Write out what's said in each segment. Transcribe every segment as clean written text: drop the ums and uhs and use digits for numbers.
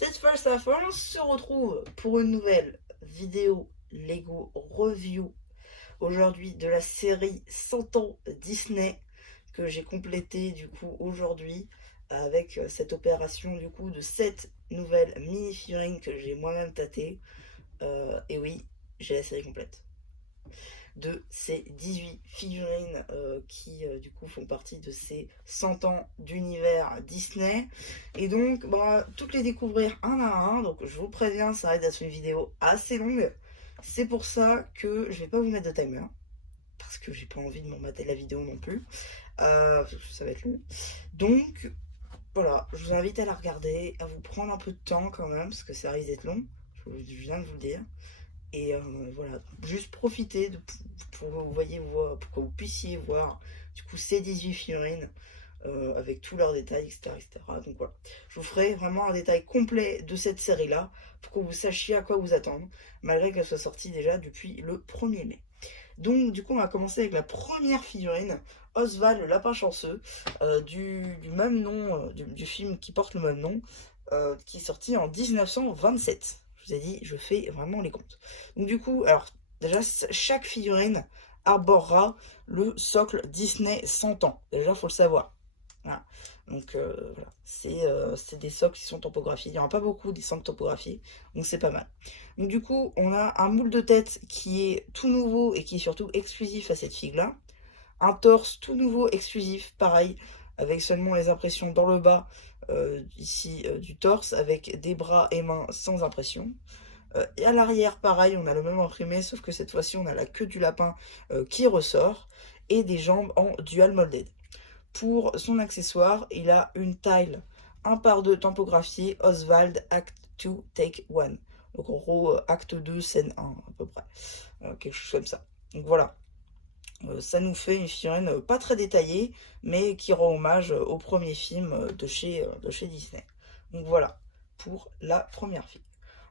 Cette fois, on se retrouve pour une nouvelle vidéo Lego Review. Aujourd'hui de la série 100 ans Disney que j'ai complété du coup aujourd'hui avec cette opération du coup de 7 nouvelles mini-figurines que j'ai moi-même tâtées. Et oui, j'ai la série complète de ces 18 figurines qui du coup font partie de ces 100 ans d'univers Disney. Et donc toutes les découvrir un à un, donc je vous préviens, ça va être une vidéo assez longue. C'est pour ça que je vais pas vous mettre de timer, parce que j'ai pas envie de m'en mater la vidéo non plus, parce que ça va être long. Donc voilà, je vous invite à la regarder, à vous prendre un peu de temps quand même, parce que ça risque d'être long, je viens de vous le dire. Et voilà, juste profiter pour, pour que vous puissiez voir du coup ces 18 figurines avec tous leurs détails, etc., etc. Donc voilà, je vous ferai vraiment un détail complet de cette série-là pour que vous sachiez à quoi vous attendre, malgré qu'elle soit sortie déjà depuis le 1er mai. Donc du coup, on va commencer avec la première figurine, Oswald le lapin chanceux, du même nom, du film qui porte le même nom, qui est sorti en 1927. Je vous ai dit, je fais vraiment les comptes. Donc du coup, alors déjà, chaque figurine arborera le socle Disney 100 ans. Déjà, faut le savoir. Voilà. Donc voilà, c'est des socles qui sont topographiés. Il n'y en a pas beaucoup des socles topographiés, donc c'est pas mal. Donc du coup, on a un moule de tête qui est tout nouveau et qui est surtout exclusif à cette figue-là. Un torse tout nouveau, exclusif, pareil, avec seulement les impressions dans le bas, ici, du torse, avec des bras et mains sans impression. Et à l'arrière, pareil, on a le même imprimé, sauf que cette fois-ci, on a la queue du lapin qui ressort, et des jambes en dual molded. Pour son accessoire, il a une tile 1 par 2 tampographiée Oswald Act 2 Take 1. Donc en gros, acte 2, scène 1 à peu près. Quelque chose comme ça. Donc voilà. Ça nous fait une figurine pas très détaillée, mais qui rend hommage au premier film de chez Disney. Donc voilà, pour la première fille.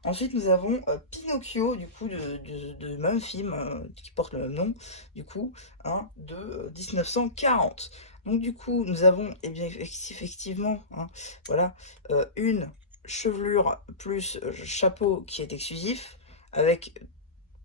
Ensuite, nous avons Pinocchio, du coup, de même film, qui porte le même nom, du coup, hein, de 1940. Donc du coup, nous avons, eh bien, effectivement, hein, voilà, une chevelure plus chapeau qui est exclusif, avec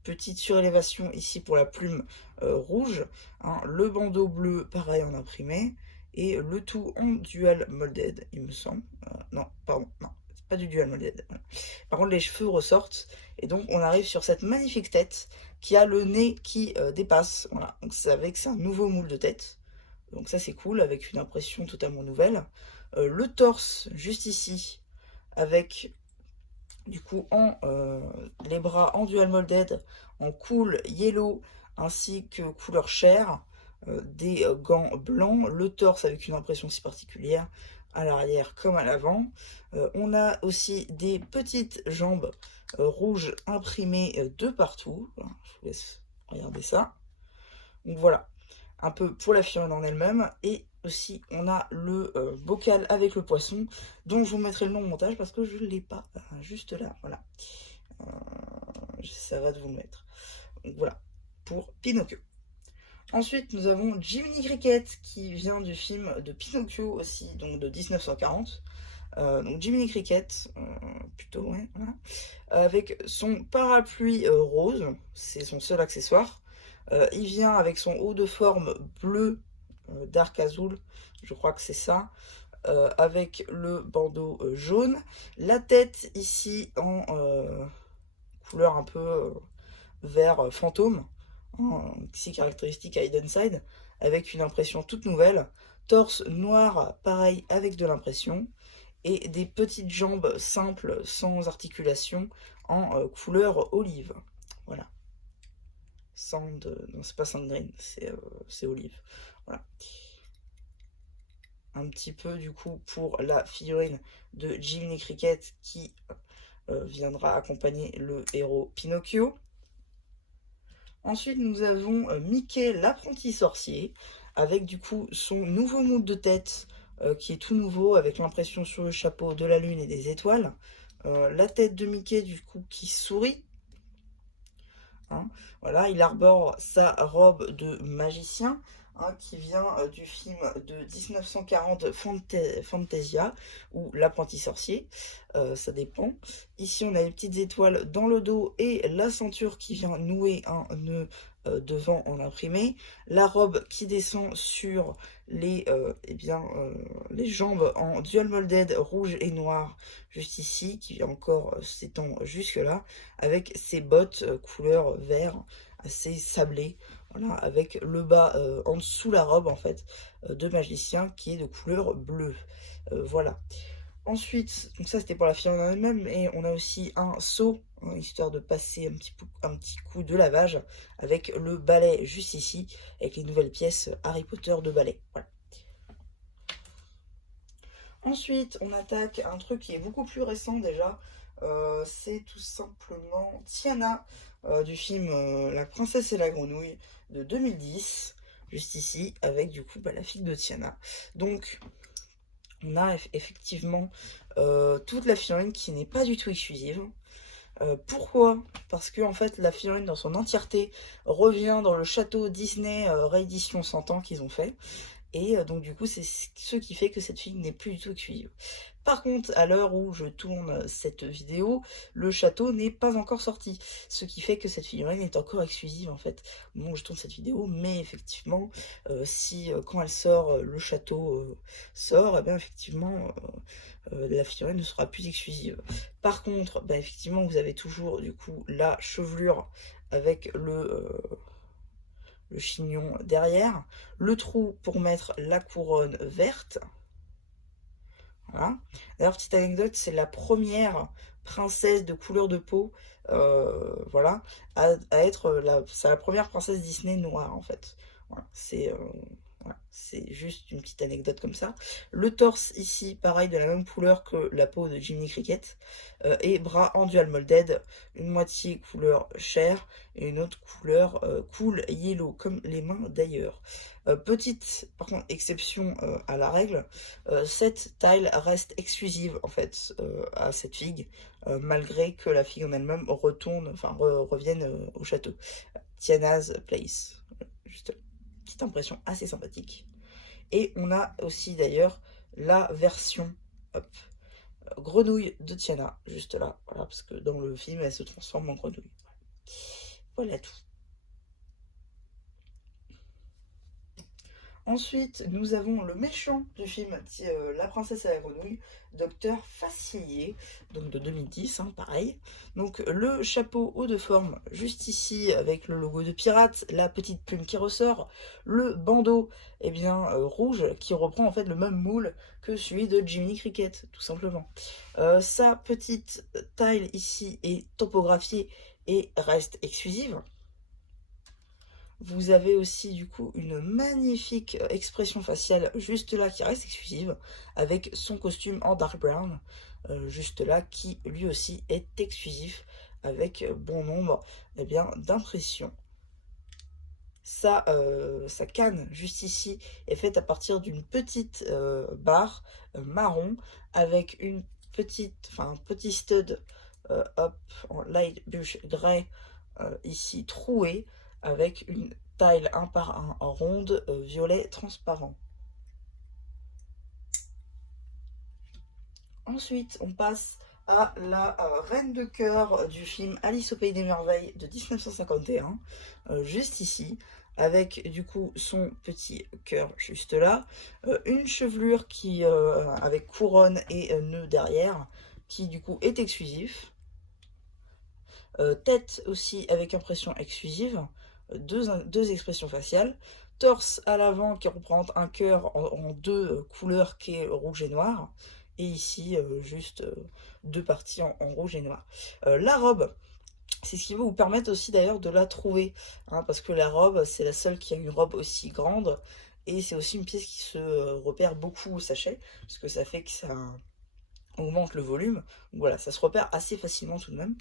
petite surélévation ici pour la plume rouge, hein, le bandeau bleu pareil en imprimé, et le tout en dual molded, il me semble. Non, pardon, non, c'est pas du dual molded. Voilà. Par contre, les cheveux ressortent, et donc on arrive sur cette magnifique tête qui a le nez qui dépasse. Voilà, donc c'est avec un nouveau moule de tête. Donc ça c'est cool, avec une impression totalement nouvelle. Le torse, juste ici, avec du coup les bras en dual molded, en cool yellow ainsi que couleur chair, des gants blancs, le torse avec une impression si particulière à l'arrière comme à l'avant. On a aussi des petites jambes rouges imprimées de partout. Voilà, je vous laisse regarder ça. Donc voilà, un peu pour la figurine en elle-même. Et aussi, on a le bocal avec le poisson, dont je vous mettrai le nom au montage parce que je ne l'ai pas juste là. Voilà, ça va de vous le mettre. Donc voilà, pour Pinocchio. Ensuite, nous avons Jiminy Cricket qui vient du film de Pinocchio aussi, donc de 1940. Donc Jiminy Cricket, plutôt, ouais, voilà. Avec son parapluie rose, c'est son seul accessoire. Il vient avec son haut de forme bleu Dark Azul, je crois que c'est ça, avec le bandeau jaune. La tête ici en couleur un peu vert fantôme, hein, ici caractéristique à Hidden avec une impression toute nouvelle. Torse noir, pareil, avec de l'impression. Et des petites jambes simples, sans articulation, en couleur olive. Voilà. Non, c'est pas sand green, c'est olive. Voilà. Un petit peu du coup pour la figurine de Jiminy Cricket qui viendra accompagner le héros Pinocchio. Ensuite, nous avons Mickey l'apprenti sorcier, avec du coup son nouveau moule de tête qui est tout nouveau, avec l'impression sur le chapeau de la lune et des étoiles. La tête de Mickey du coup qui sourit. Hein. Voilà, il arbore sa robe de magicien, hein, qui vient du film de 1940 Fantasia, ou L'apprenti sorcier, ça dépend. Ici on a les petites étoiles dans le dos et la ceinture qui vient nouer un nœud devant en imprimé, la robe qui descend sur les, les jambes en dual molded rouge et noir juste ici, qui encore s'étend jusque là, avec ses bottes couleur vert assez sablé, voilà, avec le bas en dessous la robe en fait de magicien qui est de couleur bleue, voilà. Ensuite, donc ça c'était pour la fille en elle-même, et on a aussi un seau, hein, histoire de passer un petit coup de lavage, avec le balai juste ici, avec les nouvelles pièces Harry Potter de balai. Voilà. Ensuite, on attaque un truc qui est beaucoup plus récent déjà, c'est tout simplement Tiana, du film La princesse et la grenouille de 2010, juste ici, avec du coup la fille de Tiana. Donc, on a effectivement toute la figurine qui n'est pas du tout exclusive. Pourquoi? Parce que en fait la figurine dans son entièreté revient dans le château Disney réédition 100 ans qu'ils ont fait. Et donc du coup c'est ce qui fait que cette figurine n'est plus du tout exclusive. Par contre, à l'heure où je tourne cette vidéo, le château n'est pas encore sorti, ce qui fait que cette figurine est encore exclusive en fait au moment où je tourne cette vidéo, mais effectivement, si quand elle sort, le château sort, et bien effectivement, la figurine ne sera plus exclusive. Par contre, bah, effectivement, vous avez toujours du coup la chevelure avec le chignon derrière, le trou pour mettre la couronne verte. Voilà. D'ailleurs, petite anecdote, c'est la première princesse de couleur de peau, voilà, à être c'est la première princesse Disney noire en fait. Voilà, c'est juste une petite anecdote comme ça. Le torse ici, pareil, de la même couleur que la peau de Jiminy Cricket, et bras en dual molded, une moitié couleur chair et une autre couleur cool yellow, comme les mains d'ailleurs. Petite, par contre, exception à la règle, cette taille reste exclusive en fait à cette figue, malgré que la figue en elle-même revienne au château. Tiana's Place, juste petite impression assez sympathique. Et on a aussi d'ailleurs la version hop, grenouille de Tiana, juste là, voilà, parce que dans le film elle se transforme en grenouille. Voilà tout. Ensuite, nous avons le méchant du film La princesse et la grenouille, Docteur Facilier, donc de 2010, hein, pareil. Donc le chapeau haut de forme, juste ici, avec le logo de pirate, la petite plume qui ressort, le bandeau, eh bien, rouge, qui reprend en fait le même moule que celui de Jiminy Cricket, tout simplement. Sa petite taille ici est topographiée et reste exclusive. Vous avez aussi du coup une magnifique expression faciale juste là qui reste exclusive avec son costume en dark brown juste là qui lui aussi est exclusif avec bon nombre d'impressions. Sa canne juste ici est faite à partir d'une petite barre marron avec un petit stud hop, en light bush grey ici troué avec une taille 1 par 1 en ronde violet transparent. Ensuite, on passe à la reine de cœur du film Alice au pays des merveilles de 1951, juste ici, avec du coup son petit cœur juste là, une chevelure qui avec couronne et nœud derrière, qui du coup est exclusif, tête aussi avec impression exclusive, deux expressions faciales, torse à l'avant qui représente un cœur en deux couleurs qui est rouge et noir, et ici juste deux parties en rouge et noir. La robe, c'est ce qui va vous permettre aussi d'ailleurs de la trouver, hein, parce que la robe c'est la seule qui a une robe aussi grande, et c'est aussi une pièce qui se repère beaucoup au sachet, parce que ça fait que ça augmente le volume, donc voilà, ça se repère assez facilement tout de même.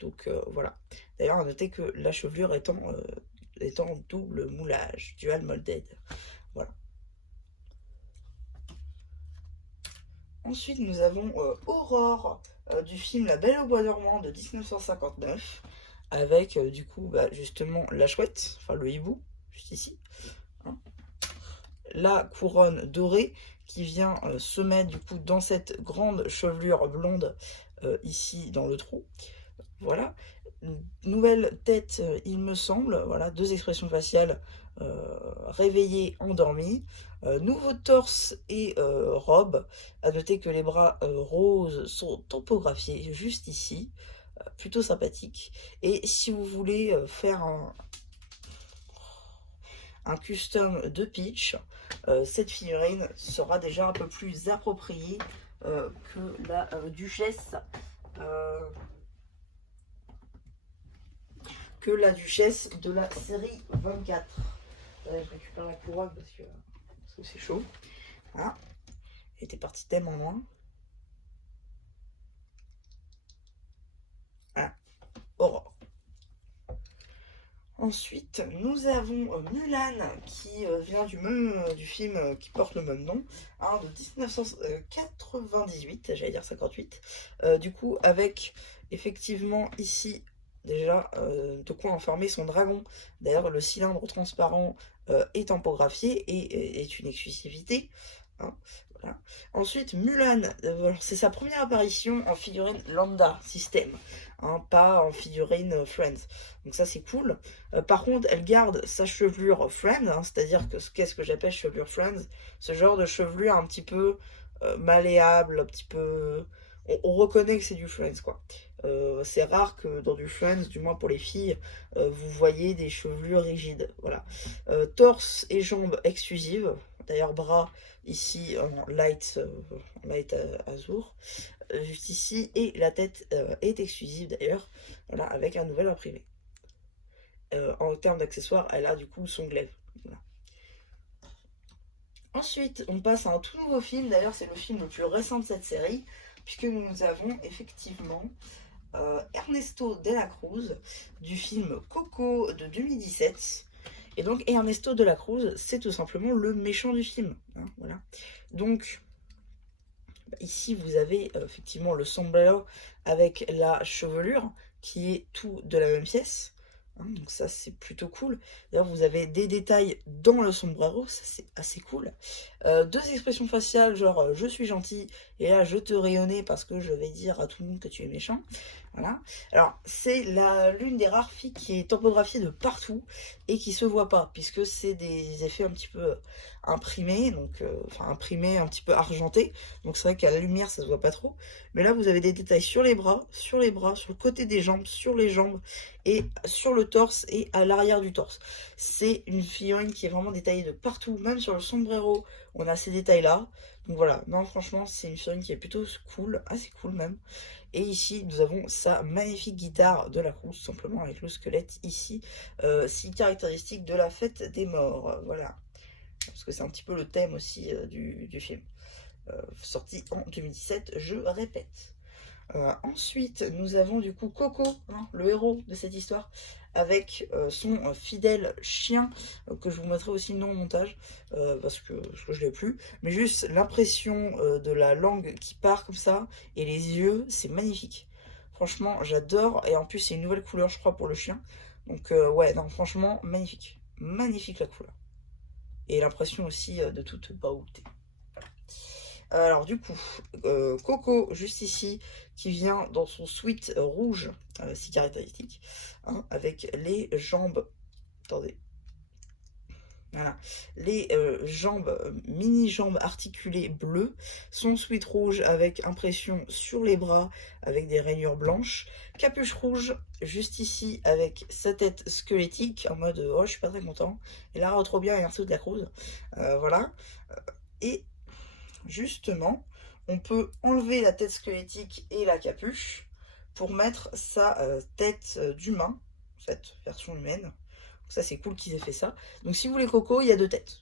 Donc voilà. D'ailleurs, à noter que la chevelure est en double moulage, dual molded. Voilà. Ensuite, nous avons Aurore du film La Belle au bois dormant de 1959, avec du coup justement la chouette, enfin le hibou, juste ici. Hein. la couronne dorée qui vient se mettre du coup dans cette grande chevelure blonde ici dans le trou. Voilà, nouvelle tête, il me semble, voilà, 2 expressions faciales, réveillé, endormi, nouveau torse et robe. À noter que les bras roses sont topographiés juste ici, plutôt sympathique. Et si vous voulez faire un custom de Peach, cette figurine sera déjà un peu plus appropriée que la duchesse. Que la duchesse de la série 24. Je récupère la couronne parce que c'est chaud. Voilà. Elle était partie tellement loin. Voilà. Aurore. Ensuite, nous avons Mulan qui vient du film qui porte le même nom, hein, de 1998, j'allais dire 58. Du coup, avec effectivement ici déjà de quoi informer son dragon. D'ailleurs, le cylindre transparent est tampographié et est une exclusivité. Hein, voilà. Ensuite, Mulan, c'est sa première apparition en figurine lambda système, hein, pas en figurine Friends. Donc ça c'est cool. Par contre, elle garde sa chevelure Friends, hein, c'est-à-dire que qu'est-ce que j'appelle chevelure Friends, ce genre de chevelure un petit peu malléable, un petit peu... On reconnaît que c'est du Friends, quoi. C'est rare que dans du Friends, du moins pour les filles, vous voyez des chevelures rigides. Voilà. Torse et jambes exclusives. D'ailleurs, bras ici en light azur. Juste ici. Et la tête est exclusive d'ailleurs. Voilà, avec un nouvel imprimé. En termes d'accessoires, elle a du coup son glaive. Voilà. Ensuite, on passe à un tout nouveau film. D'ailleurs, c'est le film le plus récent de cette série, puisque nous avons effectivement Ernesto de la Cruz du film Coco de 2017. Et donc Ernesto de la Cruz, c'est tout simplement le méchant du film. Hein, voilà. Donc ici vous avez effectivement le sombrero avec la chevelure qui est tout de la même pièce. Hein, donc ça c'est plutôt cool. D'ailleurs vous avez des détails dans le sombrero, ça c'est assez cool. 2 expressions faciales genre je suis gentil et là je te rayonnais parce que je vais dire à tout le monde que tu es méchant. Voilà. Alors, c'est l'une des rares filles qui est topographiée de partout et qui se voit pas, puisque c'est des effets un petit peu imprimés, donc enfin imprimés un petit peu argentés. Donc c'est vrai qu'à la lumière, ça se voit pas trop. Mais là, vous avez des détails sur les bras, sur le côté des jambes, sur les jambes et sur le torse et à l'arrière du torse. C'est une figurine qui est vraiment détaillée de partout, même sur le sombrero, on a ces détails-là. Donc voilà, non franchement, c'est une figurine qui est plutôt cool, assez cool même. Et ici, nous avons sa magnifique guitare de la Cruz, simplement avec le squelette ici, si caractéristique de la fête des morts. Voilà, parce que c'est un petit peu le thème aussi du film. Sorti en 2017, je répète. Ensuite, nous avons du coup Coco, hein, le héros de cette histoire, avec son fidèle chien, que je vous mettrai aussi le nom au montage, parce que je l'ai plus, mais juste l'impression de la langue qui part comme ça, et les yeux, c'est magnifique. Franchement, j'adore, et en plus c'est une nouvelle couleur, je crois, pour le chien. Donc ouais, non, franchement, magnifique. Magnifique la couleur. Et l'impression aussi de toute beauté. Alors du coup, Coco, juste ici, qui vient dans son sweat rouge, si caractéristique, hein, avec les jambes, attendez, voilà, les jambes, mini-jambes articulées bleues, son sweat rouge avec impression sur les bras, avec des rainures blanches, capuche rouge, juste ici, avec sa tête squelettique, en mode, oh, je suis pas très content, et là, oh, trop bien, et un saut de la Cruz, voilà, et justement, on peut enlever la tête squelettique et la capuche pour mettre sa tête d'humain, en fait, version humaine. Donc ça, c'est cool qu'ils aient fait ça. Donc si vous voulez Coco, il y a 2 têtes.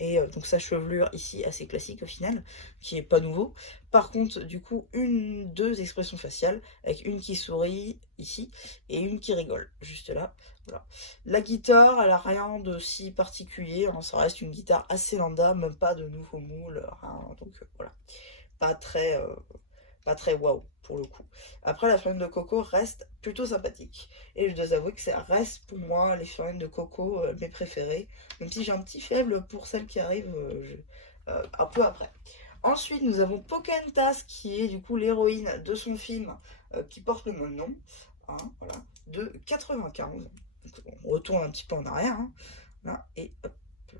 Et donc sa chevelure ici, assez classique au final, qui est pas nouveau. Par contre, du coup, 2 expressions faciales, avec une qui sourit ici, et une qui rigole, juste là. Voilà. La guitare, elle a rien de si particulier, hein, ça reste une guitare assez lambda, même pas de nouveau moule, rien, donc voilà. Pas très pas très waouh pour le coup. Après, la figurine de Coco reste plutôt sympathique. Et je dois avouer que ça reste pour moi les figurines de Coco mes préférées. Même si j'ai un petit faible pour celles qui arrivent un peu après. Ensuite, nous avons Pocahontas qui est du coup l'héroïne de son film qui porte le même nom, hein, voilà, de 95. Donc, on retourne un petit peu en arrière. Hein, là, et hop, là,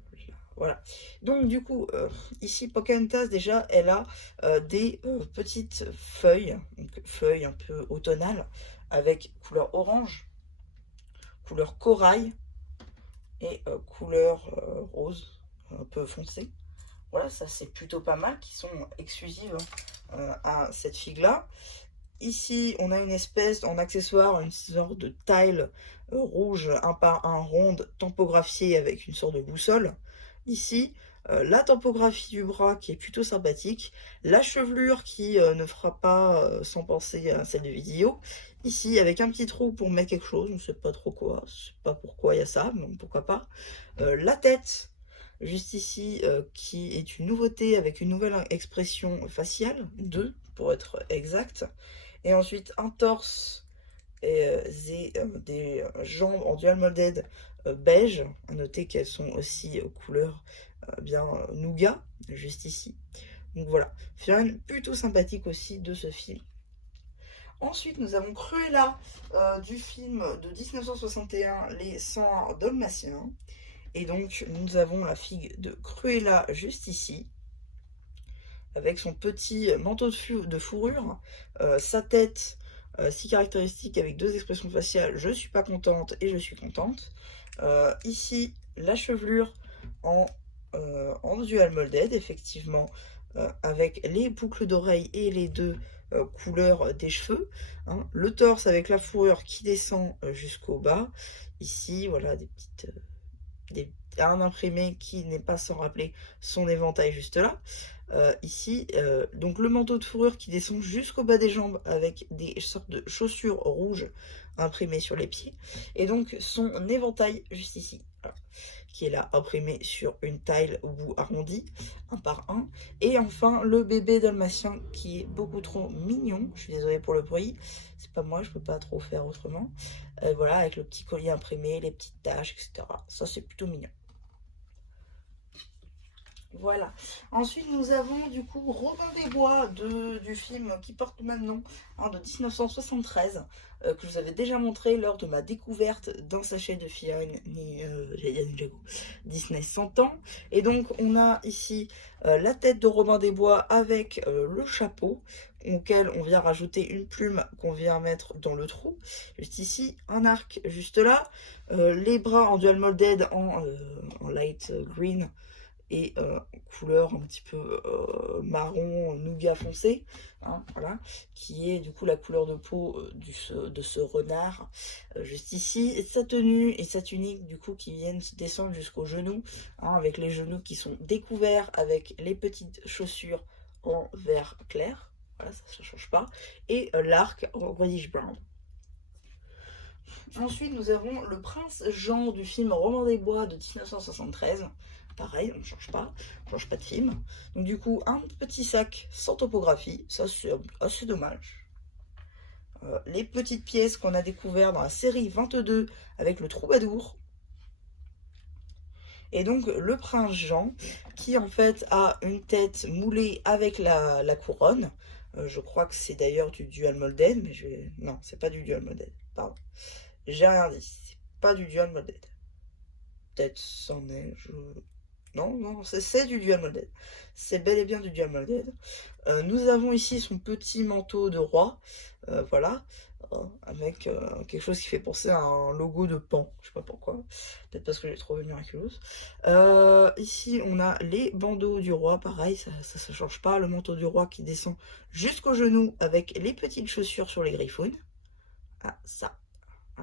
voilà. Donc du coup, ici Pocahontas déjà, elle a des petites feuilles, donc feuilles un peu automnales, avec couleur orange, couleur corail et couleur rose, un peu foncé. Voilà, ça c'est plutôt pas mal, qui sont exclusives à cette figue-là. Ici, on a une espèce, en accessoire, une sorte de tile rouge 1 par 1 ronde, tampographiée avec une sorte de boussole. Ici, la tampographie du bras qui est plutôt sympathique. La chevelure qui ne fera pas sans penser à celle de vidéo. Ici, avec un petit trou pour mettre quelque chose, on ne sait pas trop quoi, je sais pas pourquoi il y a ça, mais pourquoi pas. La tête, juste ici, qui est une nouveauté avec une nouvelle expression faciale, 2 pour être exact. Et ensuite un torse et des jambes en dual molded beige. À noter qu'elles sont aussi couleur bien nougat, juste ici. Donc voilà, figurine plutôt sympathique aussi de ce film. Ensuite, nous avons Cruella du film de 1961, Les 101 Dalmatiens. Et donc, nous avons la figue de Cruella juste ici, avec son petit manteau de fourrure, sa tête si caractéristique avec 2 expressions faciales, je suis pas contente et je suis contente. Ici, la chevelure en dual molded, effectivement, avec les boucles d'oreilles et les 2 couleurs des cheveux. Hein. Le torse avec la fourrure qui descend jusqu'au bas. Ici, voilà, un imprimé qui n'est pas sans rappeler son éventail juste là. Ici, donc le manteau de fourrure qui descend jusqu'au bas des jambes avec des sortes de chaussures rouges imprimées sur les pieds. Et donc son éventail juste ici, voilà, qui est là imprimé sur une tile au bout arrondi, 1 par 1. Et enfin le bébé dalmatien qui est beaucoup trop mignon. Je suis désolée pour le bruit, c'est pas moi, je peux pas trop faire autrement. Voilà, avec le petit collier imprimé, les petites taches, etc. Ça c'est plutôt mignon. Voilà. Ensuite, nous avons du coup Robin des Bois du film qui porte le même nom, hein, de 1973, que je vous avais déjà montré lors de ma découverte d'un sachet de figurines Disney 100 ans. Et donc, on a ici la tête de Robin des Bois avec le chapeau, auquel on vient rajouter une plume qu'on vient mettre dans le trou. Juste ici, un arc juste là, les bras en dual molded en light green et couleur un petit peu marron nougat foncé, hein, voilà, qui est du coup la couleur de peau de ce renard juste ici, et sa tenue et sa tunique du coup qui viennent descendre jusqu'aux genoux, hein, avec les genoux qui sont découverts avec les petites chaussures en vert clair, voilà, ça ne change pas, et l'arc en reddish brown. Ensuite, nous avons le prince Jean du film Robin des Bois de 1973. Pareil, on ne change pas de film. Donc du coup, un petit sac sans topographie, ça c'est assez dommage. Les petites pièces qu'on a découvertes dans la série 22 avec le troubadour. Et donc le prince Jean, qui en fait a une tête moulée avec la couronne. Je crois que c'est d'ailleurs du dual molded, mais non, c'est pas du dual molded, pardon. J'ai rien dit, c'est pas du dual molded. Peut-être c'en est, Non, c'est du dual molded. C'est bel et bien du dual molded. Nous avons ici son petit manteau de roi, voilà, avec quelque chose qui fait penser à un logo de Pan. Je sais pas pourquoi, peut-être parce que j'ai trouvé miraculous. Ici, on a les bandeaux du roi, pareil, ça change pas. Le manteau du roi qui descend jusqu'au genou avec les petites chaussures sur les griffons. Ah, ça,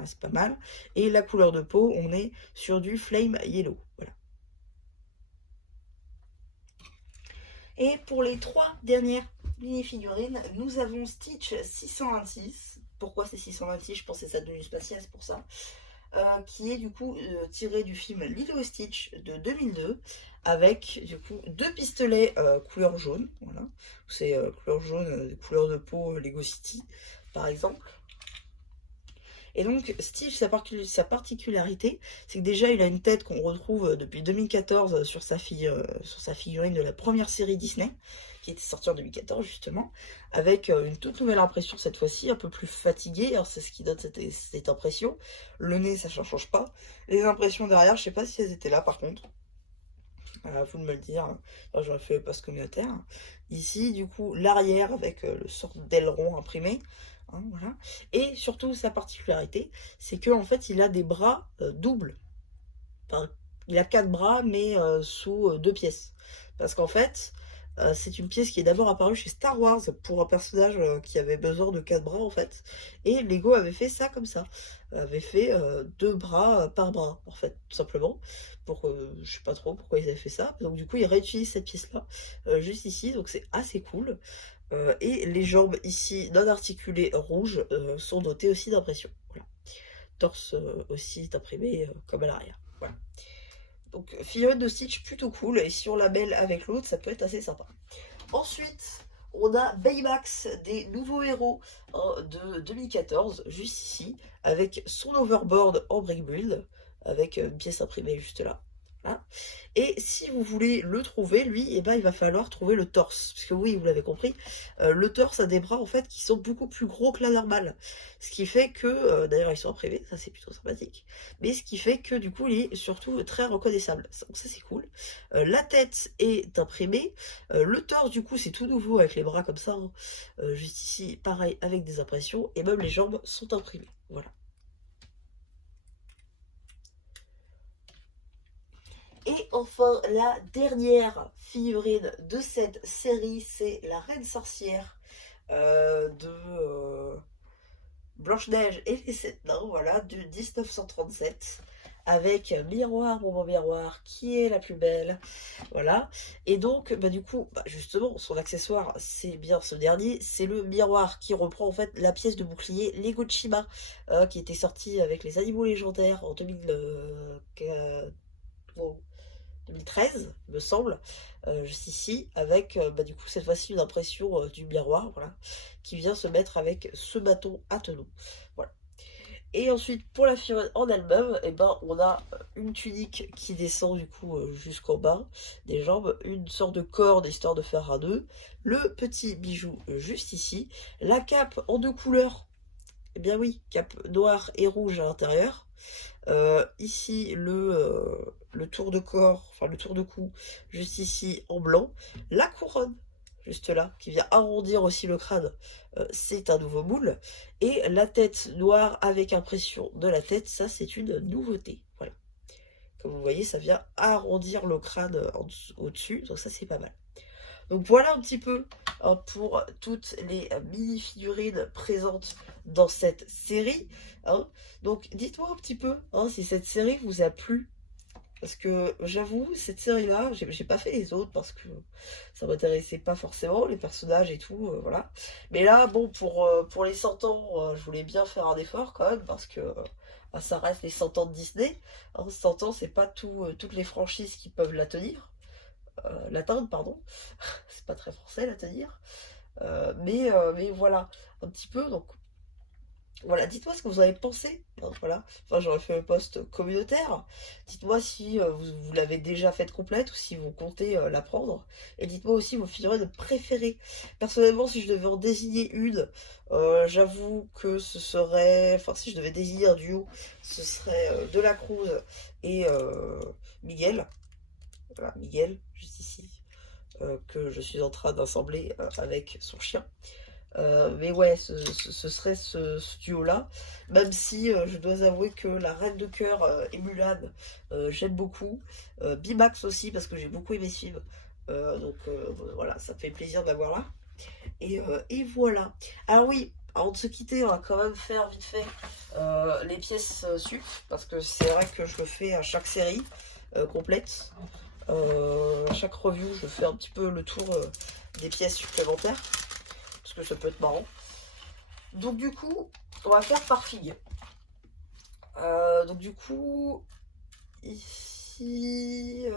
c'est pas mal. Et la couleur de peau, on est sur du flame yellow, voilà. Et pour les 3 dernières mini-figurines, nous avons Stitch 626. Pourquoi c'est 626? Je pensais que ça tenue spatiale, c'est pour ça. qui est du coup tiré du film Lilo et Stitch de 2002, avec du coup 2 pistolets couleur jaune, voilà, c'est couleur jaune, couleur de peau Lego City par exemple. Et donc Stitch, sa particularité, c'est que déjà il a une tête qu'on retrouve depuis 2014 sur sa figurine de la première série Disney, qui était sortie en 2014 justement, avec une toute nouvelle impression cette fois-ci, un peu plus fatiguée, alors c'est ce qui donne cette impression. Le nez, ça ne change pas. Les impressions derrière, je sais pas si elles étaient là par contre. Vous de me le dire, j'aurais fait le post communautaire. Ici, du coup, l'arrière avec le sort d'aileron imprimé. Hein, voilà. Et surtout, sa particularité, c'est qu'en fait, il a des bras doubles. Enfin, il a 4 bras, mais sous 2 pièces. Parce qu'en fait, c'est une pièce qui est d'abord apparue chez Star Wars pour un personnage qui avait besoin de 4 bras, en fait. Et Lego avait fait ça comme ça. Avait fait 2 bras par bras, en fait, tout simplement. Pour, je sais pas trop pourquoi ils avaient fait ça. Donc du coup, ils réutilisent cette pièce-là, juste ici. Donc c'est assez cool. Et les jambes ici, non articulées rouges, sont dotées aussi d'impression. Voilà. Torse aussi est imprimé comme à l'arrière. Voilà. Donc figurine de Stitch plutôt cool, et si on la mêle avec l'autre, ça peut être assez sympa. Ensuite, on a Baymax, des nouveaux héros de 2014, juste ici, avec son overboard en brick build, avec une pièce imprimée juste là. Voilà. Et si vous voulez le trouver, lui, eh ben, il va falloir trouver le torse. Parce que oui, vous l'avez compris, le torse a des bras en fait qui sont beaucoup plus gros que la normale. Ce qui fait que, d'ailleurs ils sont imprimés, ça c'est plutôt sympathique. Mais ce qui fait que du coup il est surtout très reconnaissable. Donc ça c'est cool. La tête est imprimée. Le torse du coup c'est tout nouveau avec les bras comme ça. Hein. Juste ici, pareil avec des impressions. Et même les jambes sont imprimées. Voilà. Et enfin, la dernière figurine de cette série, c'est la Reine Sorcière de Blanche-Neige et les 7 nains, voilà, de 1937. Avec Miroir, mon beau miroir, qui est la plus belle, voilà. Et donc, bah, du coup, bah, justement, son accessoire, c'est bien ce dernier, c'est le miroir qui reprend en fait la pièce de bouclier Lego Chima, qui était sortie avec les animaux légendaires en 2013, me semble, juste ici, avec bah, du coup cette fois-ci une impression du miroir, voilà, qui vient se mettre avec ce bâton à tenons. Voilà. Et ensuite, pour la figurine en elle-même, eh ben, on a une tunique qui descend du coup jusqu'en bas des jambes, une sorte de corde histoire de faire un nœud, le petit bijou juste ici, la cape en 2 couleurs, eh bien oui, cape noire et rouge à l'intérieur. Ici, le tour de corps, enfin le tour de cou, juste ici en blanc. La couronne, juste là, qui vient arrondir aussi le crâne, c'est un nouveau moule. Et la tête noire avec impression de la tête, ça c'est une nouveauté. Voilà. Comme vous voyez, ça vient arrondir le crâne au-dessus, donc ça c'est pas mal. Donc voilà un petit peu pour toutes les mini-figurines présentes dans cette série. Hein. Donc dites-moi un petit peu hein, si cette série vous a plu. Parce que j'avoue, cette série-là, j'ai pas fait les autres parce que ça m'intéressait pas forcément, les personnages et tout, voilà. Mais là, bon, pour les 100 ans, je voulais bien faire un effort quand même parce que bah, ça reste les 100 ans de Disney. Hein, 100 ans, c'est pas toutes les franchises qui peuvent la tenir. L'atteindre, pardon. C'est pas très français, la tenir. Mais voilà, un petit peu. Donc voilà, dites-moi ce que vous avez pensé. Hein, voilà. Enfin, j'aurais fait un post communautaire. Dites-moi si vous l'avez déjà faite complète ou si vous comptez la prendre. Et dites-moi aussi vos figurines préférées. Personnellement, si je devais en désigner une, j'avoue que ce serait. Enfin, si je devais désigner un duo, ce serait Delacruz et Miguel. Voilà, Miguel, juste ici, que je suis en train d'assembler avec son chien. Mais ouais, ce serait ce duo-là. Même si je dois avouer que la Reine de Cœur et Mulan, j'aime beaucoup. Bimax aussi, parce que j'ai beaucoup aimé ce film. Donc voilà, ça me fait plaisir d'avoir là. Et voilà. Alors oui, avant de se quitter, on va quand même faire vite fait les pièces sup. Parce que c'est vrai que je le fais à chaque série complète. À chaque review, je fais un petit peu le tour des pièces supplémentaires. Parce que ça peut être marrant. Donc du coup, on va faire par figue. Donc du coup, ici,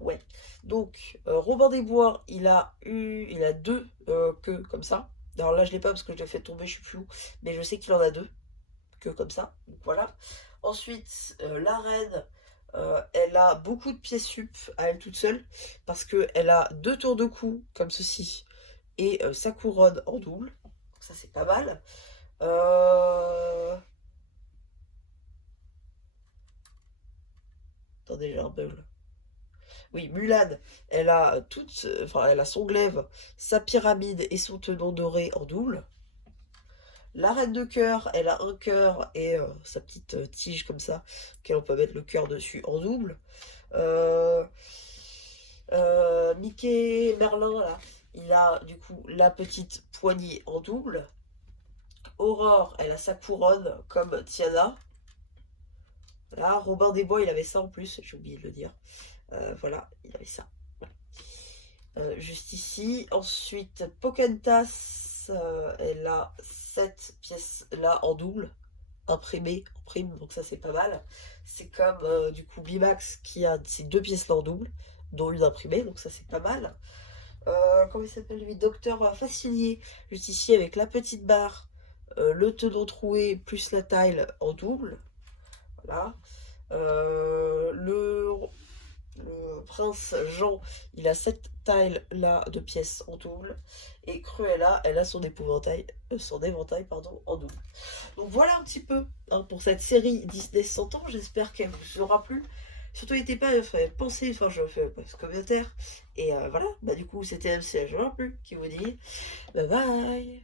ouais. Donc Robin des Bois, il a deux queues comme ça. Alors là, je l'ai pas parce que je l'ai fait tomber, je sais plus où, mais je sais qu'il en a deux queues comme ça. Donc voilà. Ensuite, la reine, elle a beaucoup de pièces sup à elle toute seule parce que elle a deux tours de cou comme ceci et sa couronne en double. Donc ça, c'est pas mal. Attendez, j'ai un bug. Oui, Mulan, elle a enfin, elle a son glaive, sa pyramide et son tenon doré en double. La reine de cœur, elle a un cœur et sa petite tige comme ça, qu'elle on peut mettre le cœur dessus en double. Euh, Mickey Merlin, là, il a du coup la petite poignée en double. Aurore, elle a sa couronne comme Tiana. Là, Robin des Bois, il avait ça en plus, j'ai oublié de le dire. Voilà, il avait ça. Juste ici. Ensuite, Pocahontas, elle a cette pièce-là en double, imprimée en prime, donc ça c'est pas mal. C'est comme du coup Bimax qui a ces deux pièces-là en double, dont une imprimée, donc ça c'est pas mal. Comment il s'appelle lui? Docteur Facilier, juste ici avec la petite barre, le tenon troué plus la taille en double. Voilà. Le prince Jean, il a cette taille-là de pièces en double. Et Cruella, elle a son éventail pardon, en double. Donc voilà un petit peu hein, pour cette série Disney 100 ans. J'espère qu'elle vous aura plu. Surtout n'hésitez pas à penser, enfin je fais un commentaire. Et voilà, bah du coup c'était MC, je plus qui vous dit bye bye.